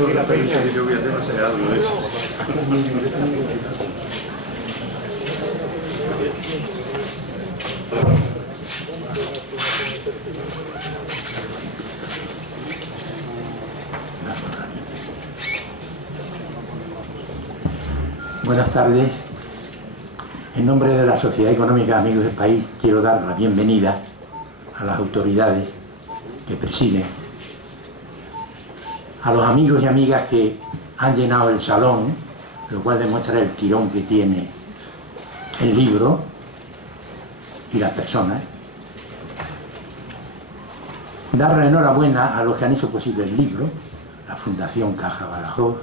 por referencia que yo voy a hacer va a ser algo de eso. Buenas tardes. En nombre de la Sociedad Económica Amigos del País quiero dar la bienvenida a las autoridades que presiden, a los amigos y amigas que han llenado el salón, lo cual demuestra el tirón que tiene el libro y las personas. Dar la enhorabuena a los que han hecho posible el libro, la Fundación Caja Badajoz,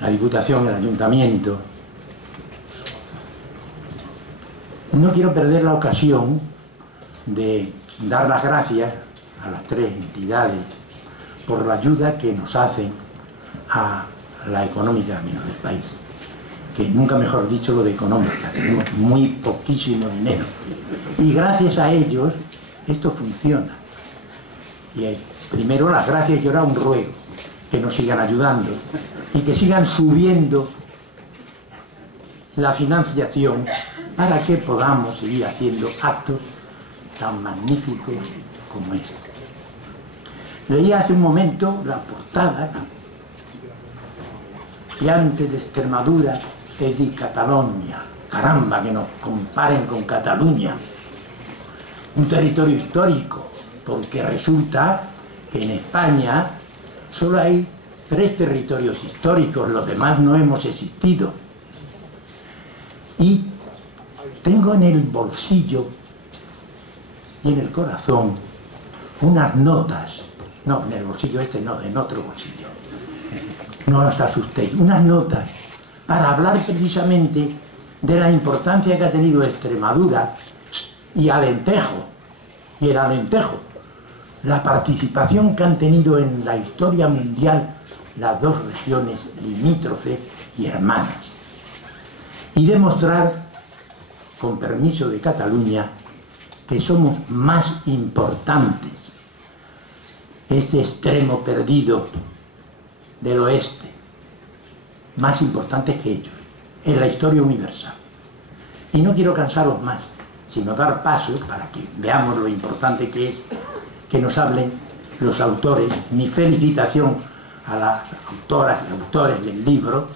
la Diputación y el Ayuntamiento. No quiero perder la ocasión de dar las gracias a las tres entidades por la ayuda que nos hacen a la económica Amigos del País, que nunca mejor dicho lo de económica, tenemos muy poquísimo dinero y gracias a ellos esto funciona. Y primero las gracias y ahora un ruego, que nos sigan ayudando y que sigan subiendo la financiación para que podamos seguir haciendo actos tan magníficos como este. Leía hace un momento la portada, Piante de Extremadura e di Catalunya. Caramba, que nos comparen con Cataluña, un territorio histórico, porque resulta que en España solo hay 3 territorios históricos, los demás no hemos existido. Y tengo en el bolsillo y en el corazón unas notas, no, en el bolsillo este no, en otro bolsillo, no os asustéis, unas notas para hablar precisamente de la importancia que ha tenido Extremadura y Alentejo, la participación que han tenido en la historia mundial las dos regiones limítrofes y hermanas, y demostrar, con permiso de Cataluña, que somos más importantes, este extremo perdido del oeste, más importantes que ellos, en la historia universal. Y no quiero cansaros más, sino dar paso para que veamos lo importante que es que nos hablen los autores. Mi felicitación a las autoras y autores del libro,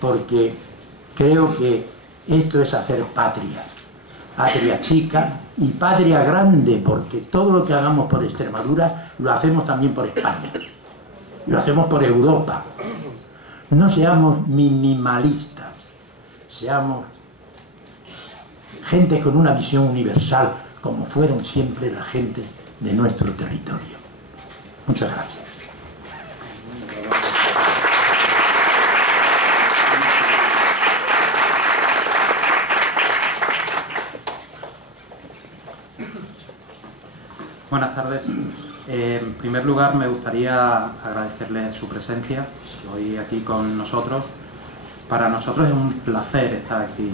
porque creo que esto es hacer patria, patria chica y patria grande, porque todo lo que hagamos por Extremadura lo hacemos también por España, y lo hacemos por Europa. No seamos minimalistas, seamos gente con una visión universal, como fueron siempre la gente de nuestro territorio. Muchas gracias. Buenas tardes. En primer lugar, me gustaría agradecerle su presencia hoy aquí con nosotros. Para nosotros es un placer estar aquí.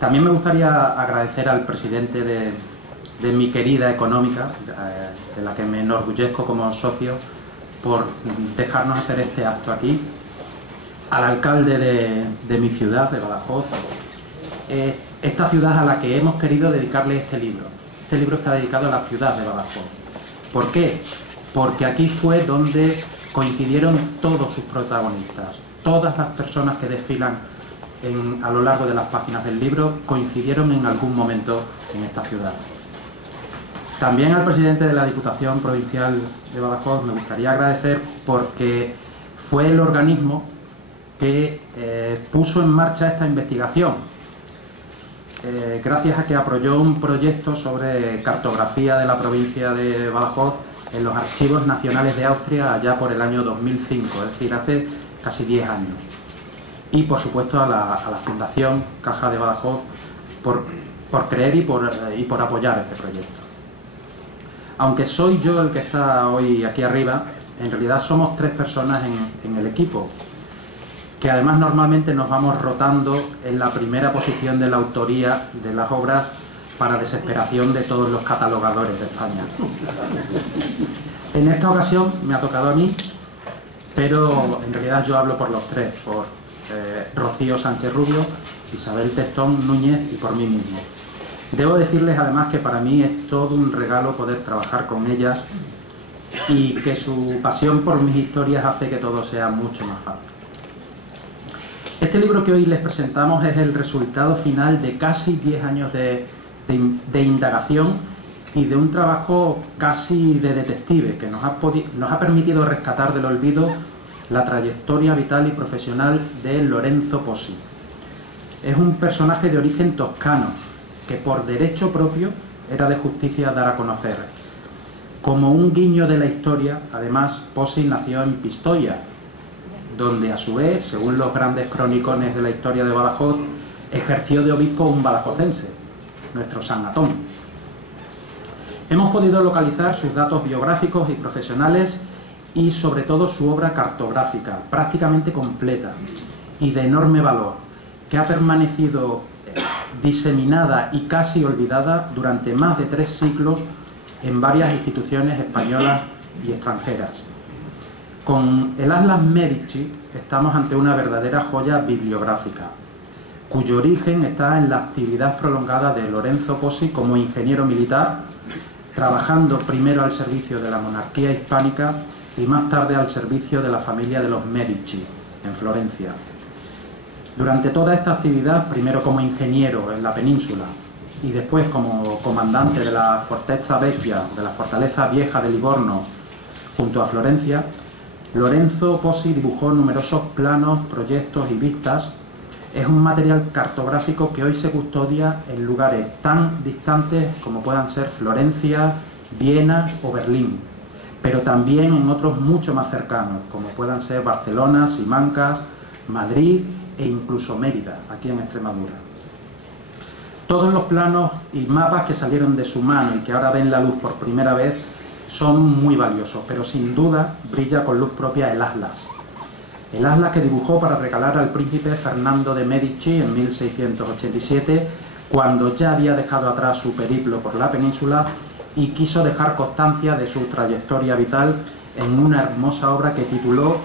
También me gustaría agradecer al presidente de mi querida económica, de la que me enorgullezco como socio, por dejarnos hacer este acto aquí, al alcalde de mi ciudad, de Badajoz, esta ciudad a la que hemos querido dedicarle este libro. Este libro está dedicado a la ciudad de Badajoz. ¿Por qué? Porque aquí fue donde coincidieron todos sus protagonistas. Todas las personas que desfilan a lo largo de las páginas del libro coincidieron en algún momento en esta ciudad. También al presidente de la Diputación Provincial de Badajoz me gustaría agradecer, porque fue el organismo que puso en marcha esta investigación, gracias a que apoyó un proyecto sobre cartografía de la provincia de Badajoz en los archivos nacionales de Austria allá por el año 2005, es decir, hace casi 10 años. Y por supuesto a la Fundación Caja de Badajoz por creer y por apoyar este proyecto. Aunque soy yo el que está hoy aquí arriba, en realidad somos 3 personas en el equipo, que además normalmente nos vamos rotando en la primera posición de la autoría de las obras para desesperación de todos los catalogadores de España. En esta ocasión me ha tocado a mí, pero en realidad yo hablo por los tres, por Rocío Sánchez Rubio, Isabel Testón Núñez y por mí mismo. Debo decirles además que para mí es todo un regalo poder trabajar con ellas y que su pasión por mis historias hace que todo sea mucho más fácil. Este libro que hoy les presentamos es el resultado final de casi 10 años de indagación y de un trabajo casi de detective que nos ha permitido rescatar del olvido la trayectoria vital y profesional de Lorenzo Pozzi. Es un personaje de origen toscano que por derecho propio era de justicia dar a conocer. Como un guiño de la historia, además, Pozzi nació en Pistoia, donde a su vez, según los grandes cronicones de la historia de Badajoz, ejerció de obispo un badajozense, nuestro San Atón. Hemos podido localizar sus datos biográficos y profesionales y sobre todo su obra cartográfica, prácticamente completa y de enorme valor, que ha permanecido diseminada y casi olvidada durante más de 3 siglos en varias instituciones españolas y extranjeras. Con el Atlas Medici estamos ante una verdadera joya bibliográfica, cuyo origen está en la actividad prolongada de Lorenzo Pozzi como ingeniero militar, trabajando primero al servicio de la monarquía hispánica y más tarde al servicio de la familia de los Medici, en Florencia. Durante toda esta actividad, primero como ingeniero en la península y después como comandante de la Fortezza Vecchia, de la Fortaleza Vieja de Livorno, junto a Florencia, Lorenzo Pozzi dibujó numerosos planos, proyectos y vistas. Es un material cartográfico que hoy se custodia en lugares tan distantes como puedan ser Florencia, Viena o Berlín, pero también en otros mucho más cercanos, como puedan ser Barcelona, Simancas, Madrid e incluso Mérida, aquí en Extremadura. Todos los planos y mapas que salieron de su mano y que ahora ven la luz por primera vez son muy valiosos, pero sin duda brilla con luz propia el Atlas. El Atlas que dibujó para regalar al príncipe Fernando de Medici en 1687, cuando ya había dejado atrás su periplo por la península y quiso dejar constancia de su trayectoria vital en una hermosa obra que tituló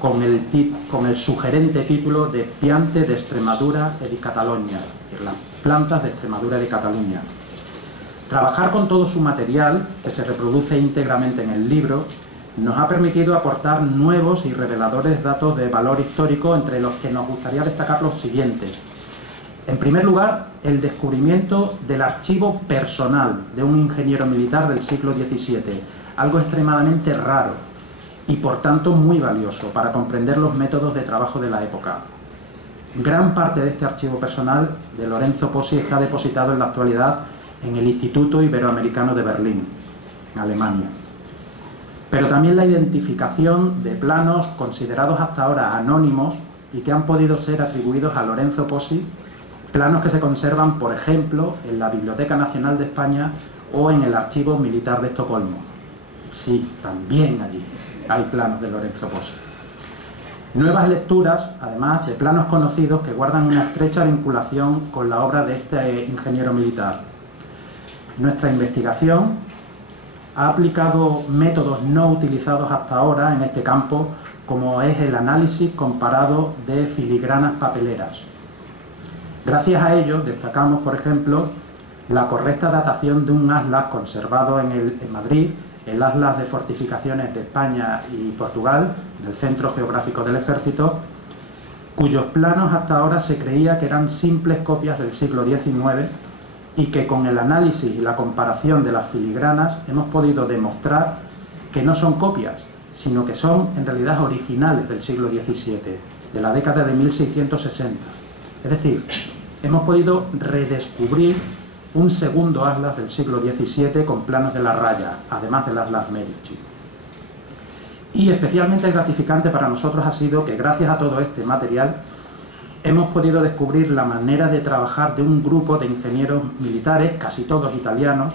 con el sugerente título de Piante de Extremadura e di Catalunya, las plantas de Extremadura y de Cataluña. Trabajar con todo su material, que se reproduce íntegramente en el libro, nos ha permitido aportar nuevos y reveladores datos de valor histórico, entre los que nos gustaría destacar los siguientes. En primer lugar, el descubrimiento del archivo personal de un ingeniero militar del siglo XVII, algo extremadamente raro y por tanto muy valioso para comprender los métodos de trabajo de la época. Gran parte de este archivo personal de Lorenzo Pozzi está depositado en la actualidad en el Instituto Iberoamericano de Berlín, en Alemania. Pero también la identificación de planos considerados hasta ahora anónimos y que han podido ser atribuidos a Lorenzo Pozzi, planos que se conservan, por ejemplo, en la Biblioteca Nacional de España o en el Archivo Militar de Estocolmo. Sí, también allí hay planos de Lorenzo Pozzi. Nuevas lecturas, además, de planos conocidos que guardan una estrecha vinculación con la obra de este ingeniero militar. Nuestra investigación ha aplicado métodos no utilizados hasta ahora en este campo, como es el análisis comparado de filigranas papeleras. Gracias a ello destacamos, por ejemplo, la correcta datación de un atlas conservado en Madrid, el Atlas de Fortificaciones de España y Portugal, del Centro Geográfico del Ejército, cuyos planos hasta ahora se creía que eran simples copias del siglo XIX y que con el análisis y la comparación de las filigranas hemos podido demostrar que no son copias, sino que son en realidad originales del siglo XVII, de la década de 1660. Es decir, hemos podido redescubrir un segundo atlas del siglo XVII con planos de la raya, además del Atlas Medici. Y especialmente gratificante para nosotros ha sido que gracias a todo este material hemos podido descubrir la manera de trabajar de un grupo de ingenieros militares, casi todos italianos,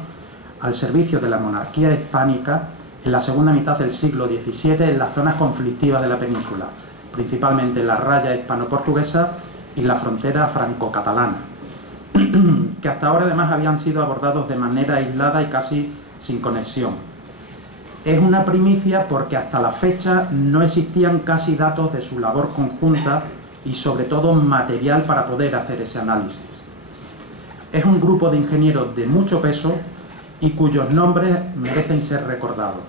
al servicio de la monarquía hispánica en la segunda mitad del siglo XVII en las zonas conflictivas de la península, principalmente la raya hispano-portuguesa y la frontera franco-catalana. que hasta ahora además habían sido abordados de manera aislada y casi sin conexión. Es una primicia porque hasta la fecha no existían casi datos de su labor conjunta y sobre todo material para poder hacer ese análisis. Es un grupo de ingenieros de mucho peso y cuyos nombres merecen ser recordados.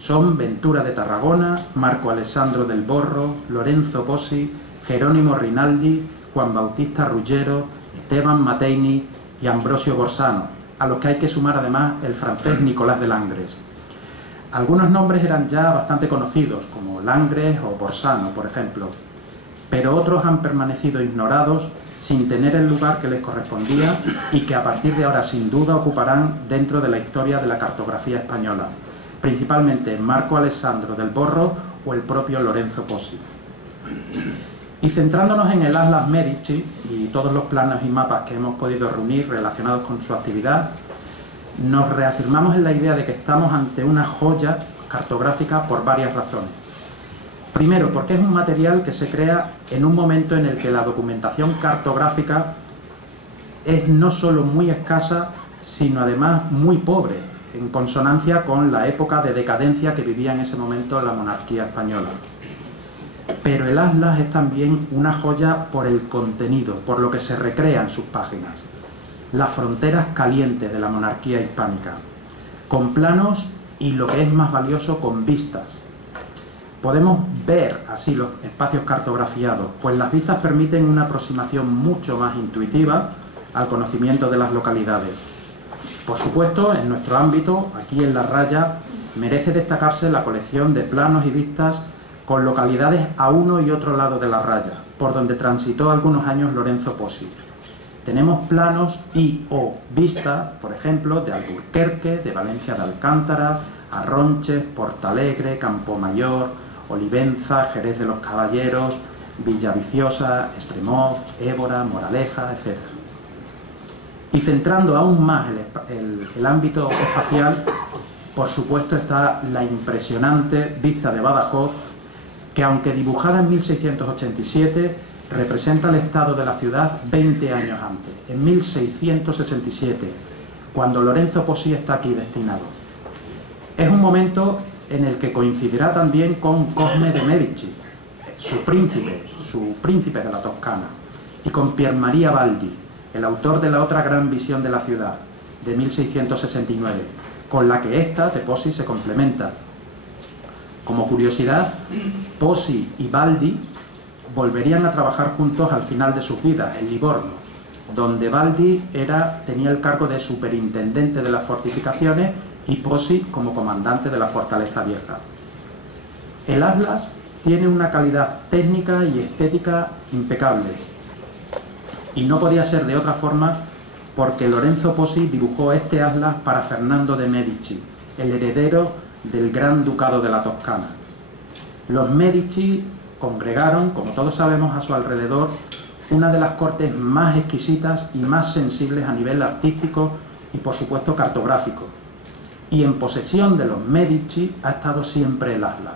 Son Ventura de Tarragona, Marco Alessandro del Borro, Lorenzo Pozzi, Jerónimo Rinaldi, Juan Bautista Ruggiero, Esteban Mateini y Ambrosio Borsano, a los que hay que sumar además el francés Nicolás de Langres. Algunos nombres eran ya bastante conocidos, como Langres o Borsano, por ejemplo, pero otros han permanecido ignorados sin tener el lugar que les correspondía y que a partir de ahora sin duda ocuparán dentro de la historia de la cartografía española, principalmente Marco Alessandro del Borro o el propio Lorenzo Pozzi. Y centrándonos en el Atlas Medici y todos los planos y mapas que hemos podido reunir relacionados con su actividad, nos reafirmamos en la idea de que estamos ante una joya cartográfica por varias razones. Primero, porque es un material que se crea en un momento en el que la documentación cartográfica es no solo muy escasa, sino además muy pobre, en consonancia con la época de decadencia que vivía en ese momento la monarquía española. Pero el Atlas es también una joya por el contenido, por lo que se recrea en sus páginas. Las fronteras calientes de la monarquía hispánica, con planos y, lo que es más valioso, con vistas. Podemos ver así los espacios cartografiados, pues las vistas permiten una aproximación mucho más intuitiva al conocimiento de las localidades. Por supuesto, en nuestro ámbito, aquí en La Raya, merece destacarse la colección de planos y vistas con localidades a uno y otro lado de la raya, por donde transitó algunos años Lorenzo Pozzi. Tenemos planos y o vistas, por ejemplo, de Alburquerque, de Valencia de Alcántara, Arronches, Portalegre, Campomayor, Olivenza, Jerez de los Caballeros, Villaviciosa, Estremoz, Évora, Moraleja, etc. Y centrando aún más el ámbito espacial, por supuesto está la impresionante vista de Badajoz, que aunque dibujada en 1687, representa el estado de la ciudad 20 años antes, en 1667, cuando Lorenzo Pozzi está aquí destinado. Es un momento en el que coincidirá también con Cosme de Medici, su príncipe de la Toscana, y con Pier Maria Baldi, el autor de la otra gran visión de la ciudad, de 1669, con la que esta de Pozzi se complementa. Como curiosidad, Pozzi y Baldi volverían a trabajar juntos al final de sus vidas, en Livorno, donde Baldi tenía el cargo de superintendente de las fortificaciones y Pozzi como comandante de la fortaleza vieja. El Atlas tiene una calidad técnica y estética impecable, y no podía ser de otra forma porque Lorenzo Pozzi dibujó este Atlas para Fernando de Medici, el heredero del Gran Ducado de la Toscana. Los Medici congregaron, como todos sabemos, a su alrededor una de las cortes más exquisitas y más sensibles a nivel artístico y, por supuesto, cartográfico. Y en posesión de los Medici ha estado siempre el Atlas.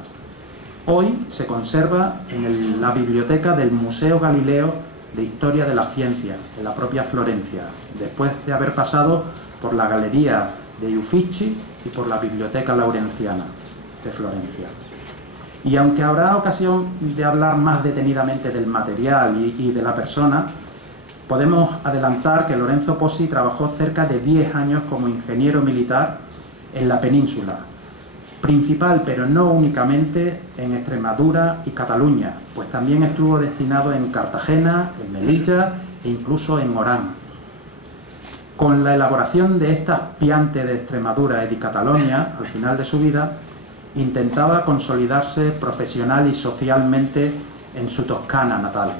Hoy se conserva en la biblioteca del Museo Galileo de Historia de la Ciencia, en la propia Florencia, después de haber pasado por la Galería de Uffizi y por la Biblioteca Laurenciana de Florencia. Y aunque habrá ocasión de hablar más detenidamente del material y de la persona, podemos adelantar que Lorenzo Pozzi trabajó cerca de 10 años como ingeniero militar en la península, principal pero no únicamente en Extremadura y Cataluña, pues también estuvo destinado en Cartagena, en Melilla e incluso en Orán. Con la elaboración de estas piante de Extremadura y de Cataluña, al final de su vida, intentaba consolidarse profesional y socialmente en su Toscana natal.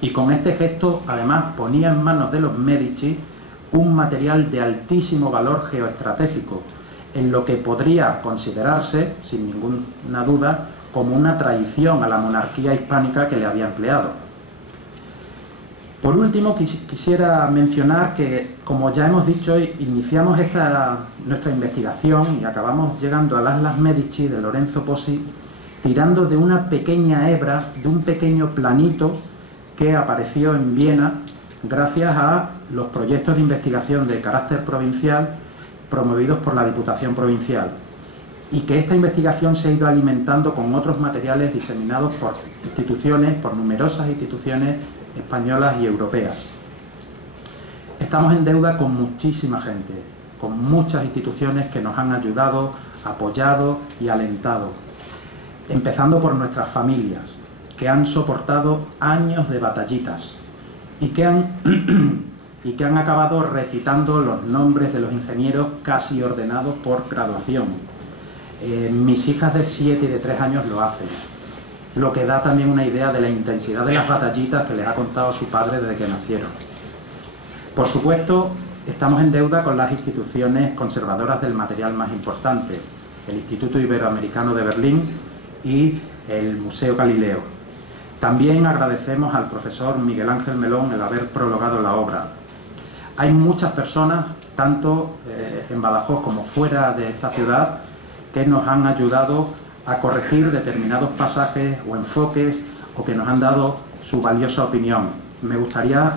Y con este gesto, además, ponía en manos de los Medici un material de altísimo valor geoestratégico, en lo que podría considerarse, sin ninguna duda, como una traición a la monarquía hispánica que le había empleado. Por último, quisiera mencionar que, como ya hemos dicho, iniciamos nuestra investigación y acabamos llegando al Atlas Medici de Lorenzo Pozzi tirando de una pequeña hebra, de un pequeño planito que apareció en Viena gracias a los proyectos de investigación de carácter provincial promovidos por la Diputación Provincial, y que esta investigación se ha ido alimentando con otros materiales diseminados por numerosas instituciones españolas y europeas. Estamos en deuda con muchísima gente, con muchas instituciones que nos han ayudado, apoyado y alentado, empezando por nuestras familias, que han soportado años de batallitas y que han acabado recitando los nombres de los ingenieros casi ordenados por graduación. Mis hijas de 7 y de 3 años lo hacen, lo que da también una idea de la intensidad de las batallitas que les ha contado su padre desde que nacieron. Por supuesto, estamos en deuda con las instituciones conservadoras del material más importante, el Instituto Iberoamericano de Berlín y el Museo Galileo. También agradecemos al profesor Miguel Ángel Melón el haber prologado la obra. Hay muchas personas, tanto en Badajoz como fuera de esta ciudad, que nos han ayudado a corregir determinados pasajes o enfoques, o que nos han dado su valiosa opinión. Me gustaría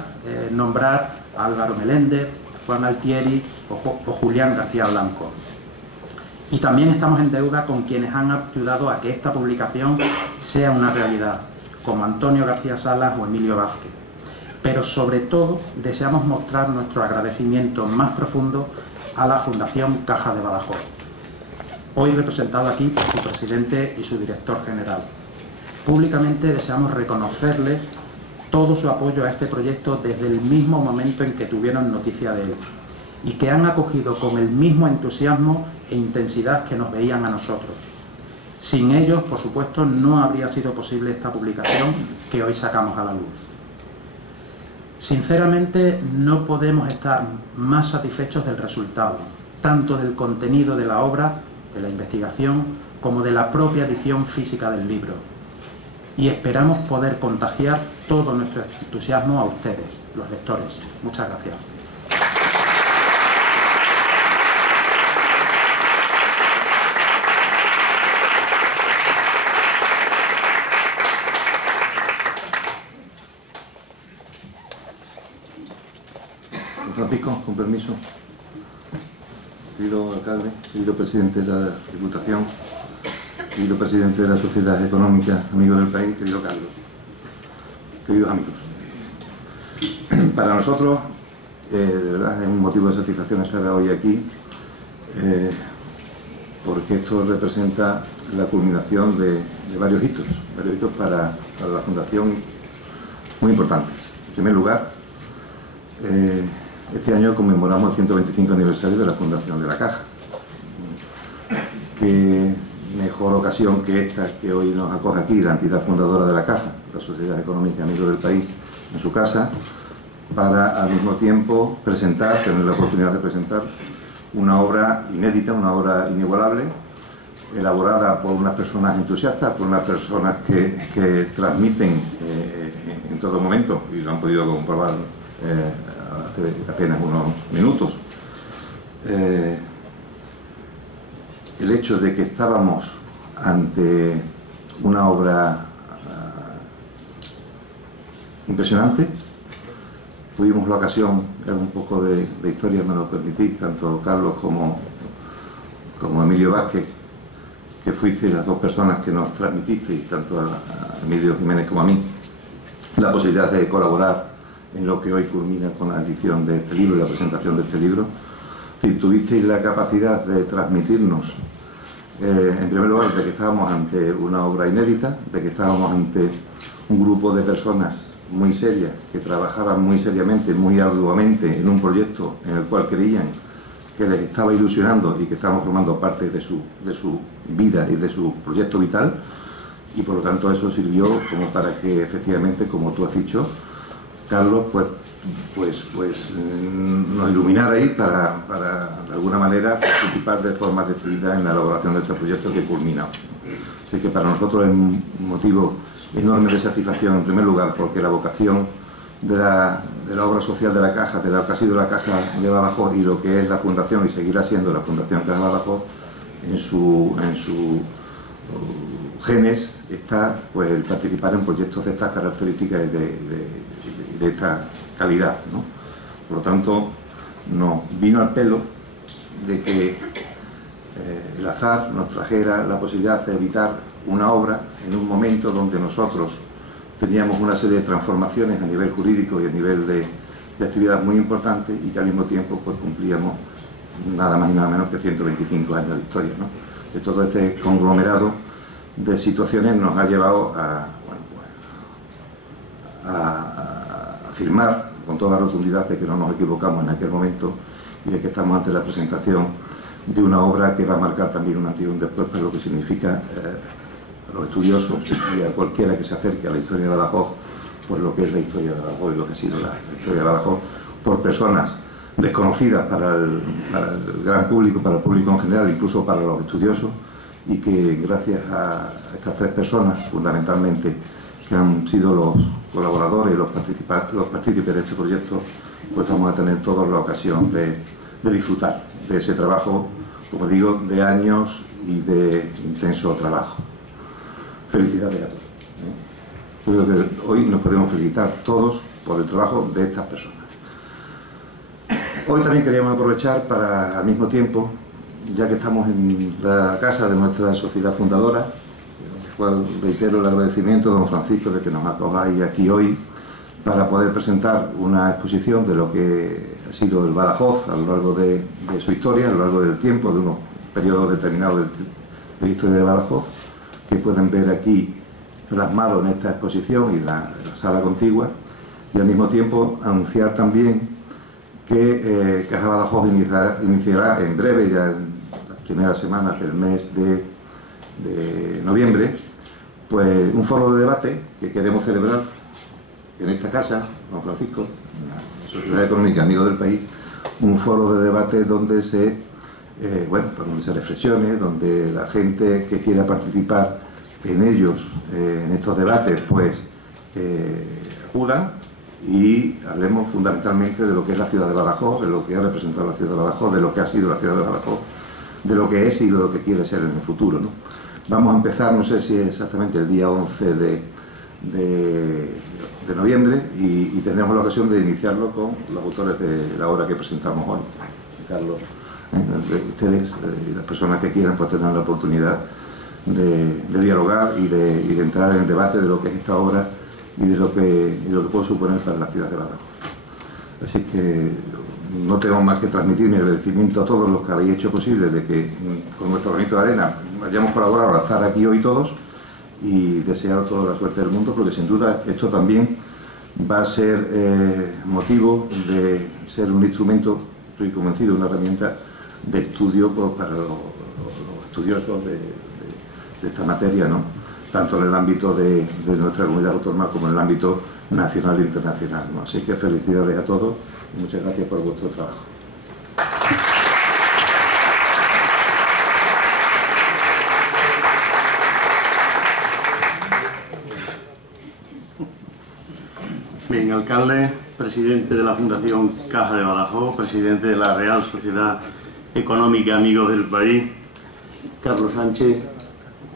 nombrar a Álvaro Meléndez, Juan Altieri o Julián García Blanco. Y también estamos en deuda con quienes han ayudado a que esta publicación sea una realidad, como Antonio García Salas o Emilio Vázquez. Pero sobre todo deseamos mostrar nuestro agradecimiento más profundo a la Fundación Caja de Badajoz, hoy representado aquí por su presidente y su director general. Públicamente deseamos reconocerles todo su apoyo a este proyecto desde el mismo momento en que tuvieron noticia de él, y que han acogido con el mismo entusiasmo e intensidad que nos veían a nosotros. Sin ellos, por supuesto, no habría sido posible esta publicación que hoy sacamos a la luz. Sinceramente, no podemos estar más satisfechos del resultado, tanto del contenido de la obra, de la investigación, como de la propia edición física del libro. Y esperamos poder contagiar todo nuestro entusiasmo a ustedes, los lectores. Muchas gracias. Francisco, con permiso. Querido alcalde, querido presidente de la Diputación, querido presidente de la Sociedad Económica, amigo del país, querido Carlos, queridos amigos. Para nosotros, de verdad, es un motivo de satisfacción estar hoy aquí, porque esto representa la culminación de varios hitos para la Fundación muy importantes. En primer lugar, este año conmemoramos el 125 aniversario de la fundación de la Caja. Qué mejor ocasión que esta que hoy nos acoge aquí, la entidad fundadora de la Caja, la Sociedad Económica Amigos del País, en su casa, para al mismo tiempo tener la oportunidad de presentar una obra inédita, una obra inigualable, elaborada por unas personas entusiastas, por unas personas que transmiten en todo momento, y lo han podido comprobar hace apenas unos minutos, el hecho de que estábamos ante una obra impresionante. Tuvimos la ocasión, un poco de historia me lo permitís, tanto Carlos como Emilio Vázquez, que fuisteis las dos personas que nos transmitisteis, tanto a Emilio Jiménez como a mí, la posibilidad de colaborar en lo que hoy culmina con la edición de este libro y la presentación de este libro. Si tuvisteis la capacidad de transmitirnos, en primer lugar, de que estábamos ante una obra inédita, de que estábamos ante un grupo de personas muy serias, que trabajaban muy seriamente, muy arduamente en un proyecto en el cual creían que les estaba ilusionando y que estábamos formando parte de su vida y de su proyecto vital, y por lo tanto eso sirvió como para que efectivamente, como tú has dicho, Carlos, pues nos iluminara ahí para de alguna manera participar de forma decidida en la elaboración de este proyecto que culmina. Así que para nosotros es un motivo enorme de satisfacción, en primer lugar, porque la vocación de la obra social de la Caja, de lo que ha sido la Caja de Badajoz y lo que es la Fundación, y seguirá siendo la Fundación Caja de Badajoz, en su genes está pues el participar en proyectos de estas características y de esta calidad, ¿no? Por lo tanto, nos vino al pelo de que el azar nos trajera la posibilidad de editar una obra en un momento donde nosotros teníamos una serie de transformaciones a nivel jurídico y a nivel de actividad muy importante, y que al mismo tiempo pues cumplíamos nada más y nada menos que 125 años de historia, ¿no? De todo este conglomerado de situaciones nos ha llevado a afirmar con toda rotundidad de que no nos equivocamos en aquel momento y de que estamos ante la presentación de una obra que va a marcar también un antes y un después para lo que significa a los estudiosos y a cualquiera que se acerque a la historia de Badajoz, pues lo que es la historia de Badajoz y lo que ha sido la historia de Badajoz por personas desconocidas para el gran público, para el público en general, incluso para los estudiosos, y que gracias a estas tres personas, fundamentalmente, que han sido los colaboradores y los partícipes de este proyecto, pues vamos a tener todos la ocasión de disfrutar de ese trabajo, como digo, de años y de intenso trabajo. Felicidades a todos. Yo creo que hoy nos podemos felicitar todos por el trabajo de estas personas. Hoy también queríamos aprovechar para, al mismo tiempo, ya que estamos en la casa de nuestra sociedad fundadora, al cual reitero el agradecimiento a don Francisco de que nos acojáis aquí hoy para poder presentar una exposición de lo que ha sido el Badajoz a lo largo de su historia, a lo largo del tiempo, de unos periodos determinados de la historia de Badajoz, que pueden ver aquí plasmado en esta exposición y en la sala contigua, y al mismo tiempo anunciar también que Caja Badajoz iniciará en breve, ya en las primeras semanas del mes de noviembre, pues un foro de debate que queremos celebrar en esta casa, don Francisco, la Sociedad Económica Amigos del País, un foro de debate donde se donde se reflexione, donde la gente que quiera participar en ellos, en estos debates, pues acudan y hablemos fundamentalmente de lo que es la ciudad de Badajoz, de lo que ha representado la ciudad de Badajoz, de lo que ha sido la ciudad de Badajoz, de lo que es y de lo que quiere ser en el futuro, ¿no? Vamos a empezar, no sé si es exactamente el día 11 de noviembre, y tendremos la ocasión de iniciarlo con los autores de la obra que presentamos hoy, Carlos. Ustedes y las personas que quieran pues tendrán la oportunidad de dialogar y de entrar en el debate de lo que es esta obra y de lo que puede suponer para la ciudad de Badajoz. Así que no tengo más que transmitir mi agradecimiento a todos los que habéis hecho posible de que con nuestro granito de arena hayamos colaborado a estar aquí hoy todos, y desear toda la suerte del mundo, porque sin duda esto también va a ser motivo de ser un instrumento, estoy convencido, una herramienta de estudio pues, para los estudiosos de esta materia, ¿no? Tanto en el ámbito de nuestra comunidad autónoma como en el ámbito nacional e internacional, ¿no? Así que felicidades a todos y muchas gracias por vuestro trabajo. Bien, alcalde, presidente de la Fundación Caja de Badajoz, presidente de la Real Sociedad Económica Amigos del País, Carlos Sánchez,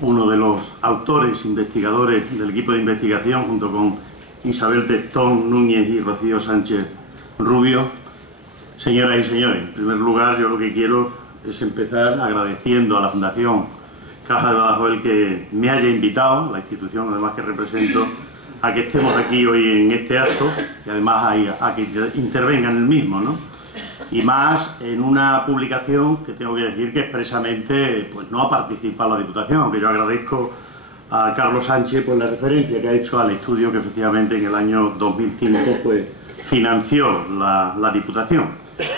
uno de los autores, investigadores del equipo de investigación, junto con Isabel Testón Núñez y Rocío Sánchez Rubio. Señoras y señores, en primer lugar yo lo que quiero es empezar agradeciendo a la Fundación Caja de Badajoz el que me haya invitado, la institución además que represento, a que estemos aquí hoy en este acto y además a que intervenga en el mismo, ¿no? Y más en una publicación que tengo que decir que expresamente pues, no ha participado la Diputación, aunque yo agradezco a Carlos Sánchez por la referencia que ha hecho al estudio que efectivamente en el año 2005 pues, financió la Diputación,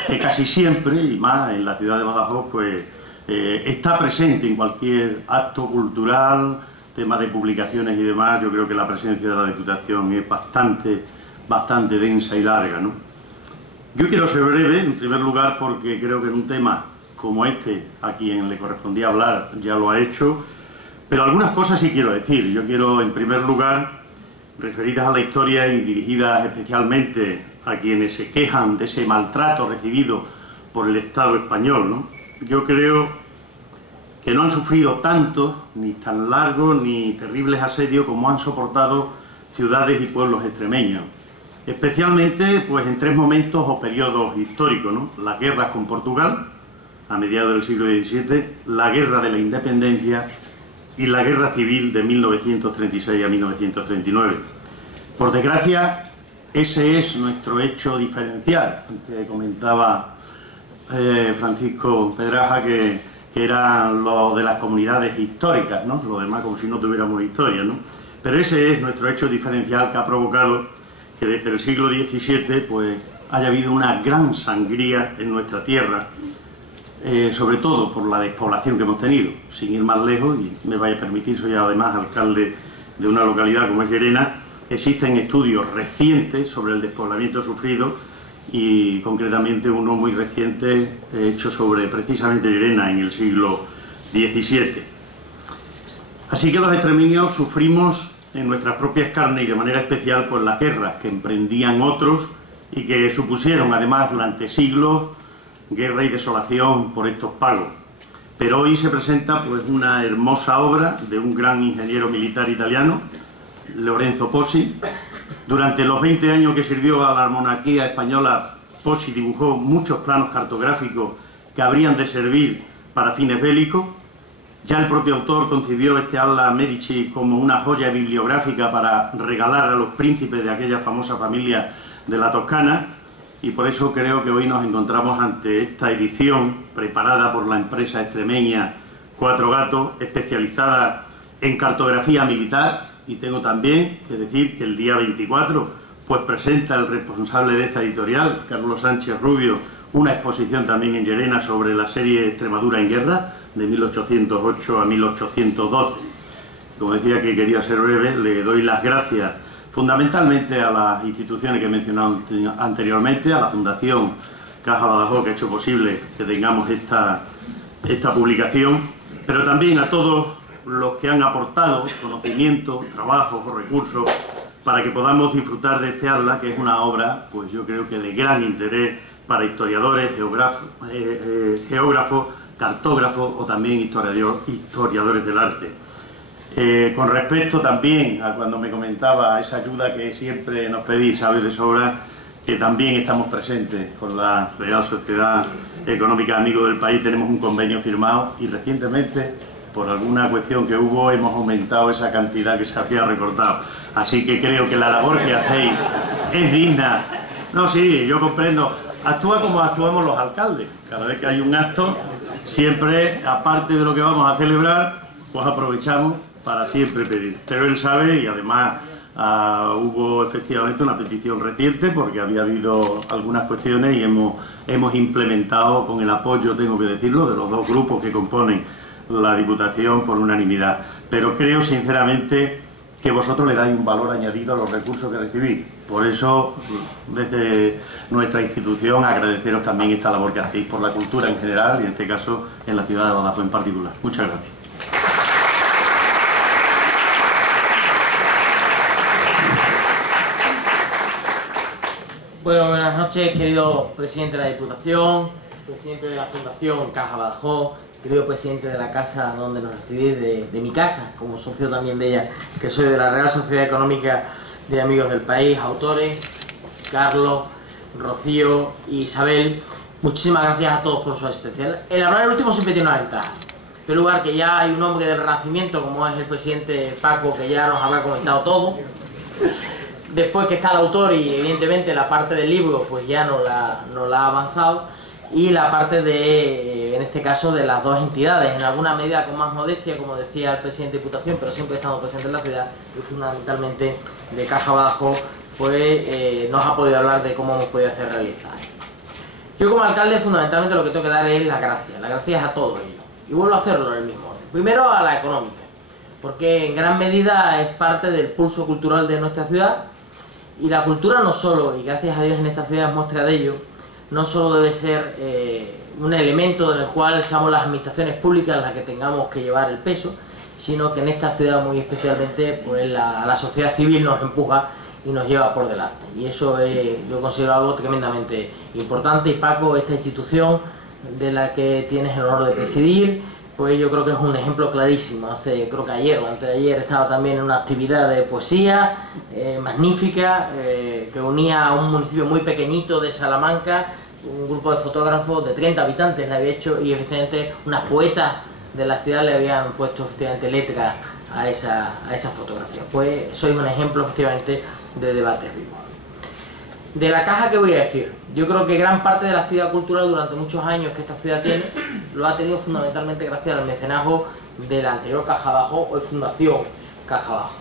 que casi siempre, y más en la ciudad de Badajoz, pues, está presente en cualquier acto cultural, tema de publicaciones y demás. Yo creo que la presencia de la Diputación es bastante densa y larga, ¿no? Yo quiero ser breve, en primer lugar, porque creo que en un tema como este, a quien le correspondía hablar ya lo ha hecho, pero algunas cosas sí quiero decir. Yo quiero, en primer lugar, referidas a la historia y dirigidas especialmente a quienes se quejan de ese maltrato recibido por el Estado español, ¿no? Yo creo que no han sufrido tanto, ni tan largos, ni terribles asedios como han soportado ciudades y pueblos extremeños. especialmente pues, en tres momentos o periodos históricos, ¿no? Las guerras con Portugal, a mediados del siglo XVII, la Guerra de la Independencia y la Guerra Civil de 1936 a 1939. Por desgracia, ese es nuestro hecho diferencial. Antes comentaba Francisco Pedraja que era lo de las comunidades históricas, ¿no? Lo demás como si no tuviéramos historia, ¿no? Pero ese es nuestro hecho diferencial que ha provocado que desde el siglo XVII pues, haya habido una gran sangría en nuestra tierra, sobre todo por la despoblación que hemos tenido. Sin ir más lejos, y me vaya a permitir, soy además alcalde de una localidad como es Llerena, existen estudios recientes sobre el despoblamiento sufrido y concretamente uno muy reciente hecho sobre precisamente Llerena en el siglo XVII. Así que los extremeños sufrimos en nuestras propias carnes y de manera especial por las guerras que emprendían otros y que supusieron además durante siglos guerra y desolación por estos pagos. Pero hoy se presenta pues una hermosa obra de un gran ingeniero militar italiano, Lorenzo Pozzi. Durante los 20 años que sirvió a la monarquía española, Pozzi dibujó muchos planos cartográficos que habrían de servir para fines bélicos. Ya el propio autor concibió este Alla Medici como una joya bibliográfica para regalar a los príncipes de aquella famosa familia de la Toscana, y por eso creo que hoy nos encontramos ante esta edición preparada por la empresa extremeña Cuatro Gatos, especializada en cartografía militar. Y tengo también que decir que el día 24 pues presenta el responsable de esta editorial, Carlos Sánchez Rubio, una exposición también en Llerena sobre la serie Extremadura en Guerra, de 1808 a 1812. Como decía que quería ser breve, le doy las gracias fundamentalmente a las instituciones que he mencionado anteriormente, a la Fundación Caja Badajoz, que ha hecho posible que tengamos esta publicación, pero también a todos los que han aportado conocimiento, trabajos o recursos para que podamos disfrutar de este atlas, que es una obra, pues yo creo que de gran interés para historiadores, geógrafos, cartógrafos o también historiadores del arte. Con respecto también a cuando me comentaba esa ayuda que siempre nos pedís, sabes de sobra que también estamos presentes con la Real Sociedad Económica Amigos del País, tenemos un convenio firmado y recientemente, por alguna cuestión que hubo, hemos aumentado esa cantidad que se había recortado. Así que creo que la labor que hacéis es digna. No, sí, yo comprendo. Actúa como actuamos los alcaldes. Cada vez que hay un acto, siempre, aparte de lo que vamos a celebrar, pues aprovechamos para siempre pedir. Pero él sabe, y además hubo efectivamente una petición reciente porque había habido algunas cuestiones y hemos implementado con el apoyo, tengo que decirlo, de los dos grupos que componen la Diputación por unanimidad. Pero creo sinceramente que vosotros le dais un valor añadido a los recursos que recibís. Por eso, desde nuestra institución, agradeceros también esta labor que hacéis por la cultura en general y en este caso en la ciudad de Badajoz en particular. Muchas gracias. Bueno, buenas noches, querido presidente de la Diputación, presidente de la Fundación Caja Badajoz, querido presidente de la casa donde nos recibís, de mi casa, como socio también de ella, que soy de la Real Sociedad Económica de Amigos del País, autores, Carlos, Rocío y Isabel. Muchísimas gracias a todos por su asistencia. El hablar el último siempre tiene una ventaja. En primer lugar, que ya hay un hombre del Renacimiento, como es el presidente Paco, que ya nos habrá comentado todo. Después que está el autor y evidentemente la parte del libro pues ya no la ha avanzado, y la parte de, en este caso, de las dos entidades, en alguna medida con más modestia, como decía el presidente de Diputación, pero siempre estando presente en la ciudad, y fundamentalmente de Caja Badajoz, pues nos ha podido hablar de cómo hemos podido hacer realizar. Yo como alcalde fundamentalmente lo que tengo que dar es las gracias a todos ellos, y vuelvo a hacerlo en el mismo orden. Primero a la económica, porque en gran medida es parte del pulso cultural de nuestra ciudad. Y la cultura no solo, y gracias a Dios en esta ciudad es muestra de ello, no solo debe ser un elemento en el cual seamos las administraciones públicas las que tengamos que llevar el peso, sino que en esta ciudad muy especialmente pues la sociedad civil nos empuja y nos lleva por delante. Y eso yo considero algo tremendamente importante. Y Paco, esta institución de la que tienes el honor de presidir, pues yo creo que es un ejemplo clarísimo. Creo que ayer o antes de ayer estaba también en una actividad de poesía magnífica, que unía a un municipio muy pequeñito de Salamanca, un grupo de fotógrafos de 30 habitantes le había hecho, y efectivamente unas poetas de la ciudad le habían puesto efectivamente letra a esa fotografía. Pues sois un ejemplo efectivamente de debate vivo. De la caja, ¿qué voy a decir? Yo creo que gran parte de la actividad cultural durante muchos años que esta ciudad tiene, lo ha tenido fundamentalmente gracias al mecenazgo de la anterior Caja Bajo, hoy Fundación Caja Bajo.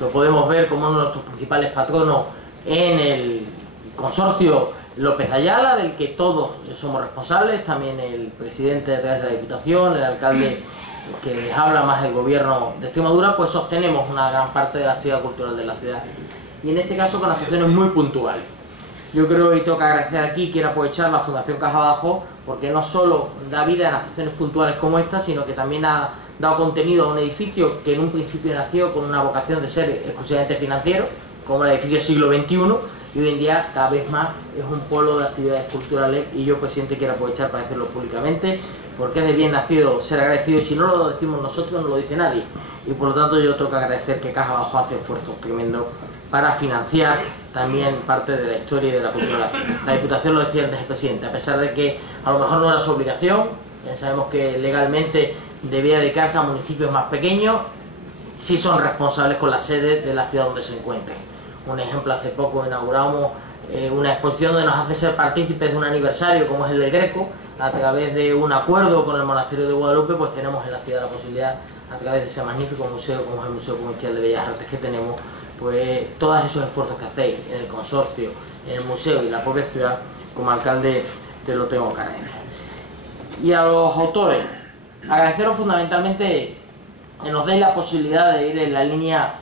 Lo podemos ver como uno de nuestros principales patronos en el consorcio López Ayala, del que todos somos responsables, también el presidente a través de la Diputación, el alcalde que les habla, más el gobierno de Extremadura, pues sostenemos una gran parte de la actividad cultural de la ciudad. Y en este caso con actuaciones muy puntuales. Yo creo que tengo que agradecer aquí, quiero aprovechar la Fundación Caja Bajo, porque no solo da vida en actuaciones puntuales como esta, sino que también ha dado contenido a un edificio que en un principio nació con una vocación de ser exclusivamente financiero, como el edificio siglo XXI, y hoy en día cada vez más es un polo de actividades culturales, y yo, presidente, quiero aprovechar para decirlo públicamente, porque es de bien nacido ser agradecido, y si no lo decimos nosotros no lo dice nadie, y por lo tanto yo tengo que agradecer que Caja Bajo hace esfuerzos tremendos para financiar también parte de la historia y de la cultura de la ciudad. La Diputación, lo decía antes el presidente, a pesar de que a lo mejor no era su obligación, sabemos que legalmente debía dedicarse a municipios más pequeños, sí son responsables con la sede de la ciudad donde se encuentren. Un ejemplo, hace poco inauguramos una exposición donde nos hace ser partícipes de un aniversario como es el del Greco, a través de un acuerdo con el Monasterio de Guadalupe, pues tenemos en la ciudad la posibilidad, a través de ese magnífico museo como es el Museo Provincial de Bellas Artes que tenemos, pues todos esos esfuerzos que hacéis en el consorcio, en el museo y la propia ciudad, como alcalde te lo tengo que agradecer. Y a los autores, agradeceros fundamentalmente que nos deis la posibilidad de ir en la línea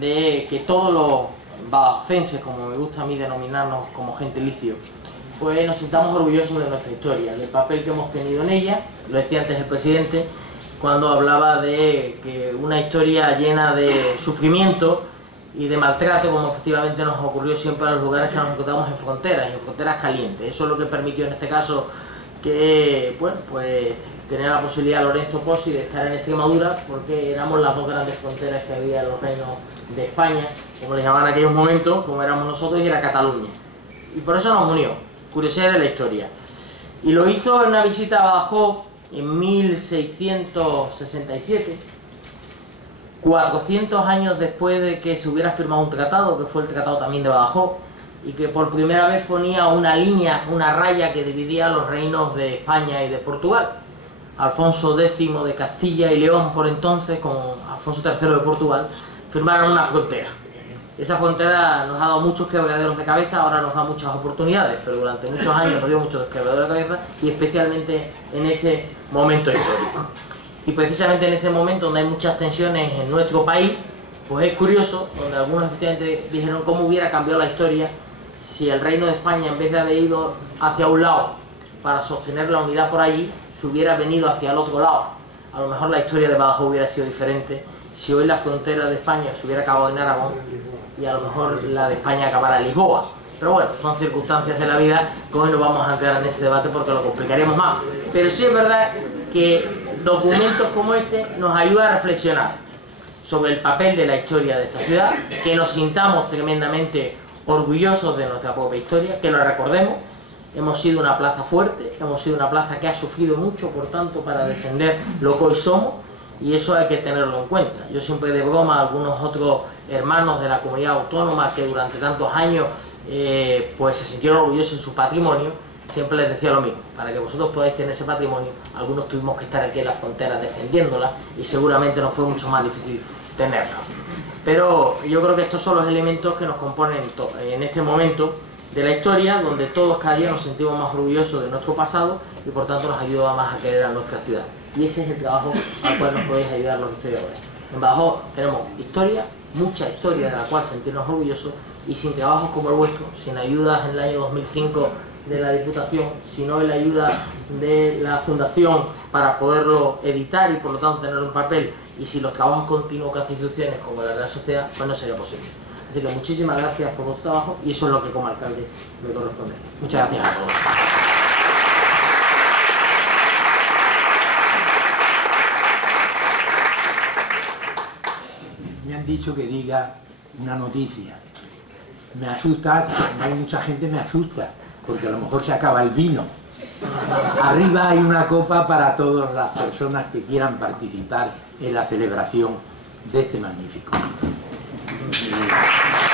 de que todos los badajocenses, como me gusta a mí denominarnos como gentilicio, pues nos sintamos orgullosos de nuestra historia, del papel que hemos tenido en ella. Lo decía antes el presidente cuando hablaba de que una historia llena de sufrimiento y de maltrato, como efectivamente nos ocurrió siempre en los lugares que nos encontramos en fronteras calientes. Eso es lo que permitió en este caso que, bueno, pues tener la posibilidad Lorenzo Pozzi de estar en Extremadura, porque éramos las dos grandes fronteras que había en los reinos de España, como les llamaban en aquellos momentos, como éramos nosotros, y era Cataluña. Y por eso nos unió, curiosidad de la historia. Y lo hizo en una visita a Badajoz en 1667, 400 años después de que se hubiera firmado un tratado, que fue el Tratado también de Badajoz, y que por primera vez ponía una línea, una raya que dividía los reinos de España y de Portugal. Alfonso X de Castilla y León, por entonces, con Alfonso III de Portugal, firmaron una frontera. Esa frontera nos ha dado muchos quebraderos de cabeza, ahora nos da muchas oportunidades, pero durante muchos años nos dio muchos quebraderos de cabeza, y especialmente en este momento histórico. Y precisamente en este momento donde hay muchas tensiones en nuestro país, pues es curioso, donde algunos efectivamente dijeron cómo hubiera cambiado la historia si el Reino de España, en vez de haber ido hacia un lado para sostener la unidad por allí, se hubiera venido hacia el otro lado. A lo mejor la historia de Badajoz hubiera sido diferente si hoy la frontera de España se hubiera acabado en Aragón y a lo mejor la de España acabara en Lisboa. Pero bueno, son circunstancias de la vida que hoy no vamos a entrar en ese debate porque lo complicaríamos más. Pero sí es verdad que documentos como este nos ayudan a reflexionar sobre el papel de la historia de esta ciudad, que nos sintamos tremendamente orgullosos de nuestra propia historia, que lo recordemos. Hemos sido una plaza fuerte, hemos sido una plaza que ha sufrido mucho, por tanto, para defender lo que hoy somos, y eso hay que tenerlo en cuenta. Yo siempre de broma a algunos otros hermanos de la comunidad autónoma que durante tantos años pues se sintieron orgullosos en su patrimonio, siempre les decía lo mismo: para que vosotros podáis tener ese patrimonio, algunos tuvimos que estar aquí en las fronteras defendiéndola, y seguramente nos fue mucho más difícil tenerlo. Pero yo creo que estos son los elementos que nos componen en este momento de la historia, donde todos cada día nos sentimos más orgullosos de nuestro pasado y por tanto nos ayuda más a querer a nuestra ciudad. Y ese es el trabajo al cual nos podéis ayudar los historiadores. En Badajoz tenemos historia, mucha historia de la cual sentirnos orgullosos, y sin trabajos como el vuestro, sin ayudas en el año 2005 de la Diputación, sino la ayuda de la Fundación para poderlo editar y por lo tanto tenerlo en papel, y sin los trabajos continuos que hacen instituciones como la Real Sociedad, pues no sería posible. Así que muchísimas gracias por vuestro trabajo, y eso es lo que como alcalde me corresponde. Muchas gracias a todos. dicho que diga una noticia. Me asusta, hay mucha gente me asusta, porque a lo mejor se acaba el vino. Arriba hay una copa para todas las personas que quieran participar en la celebración de este magnífico libro.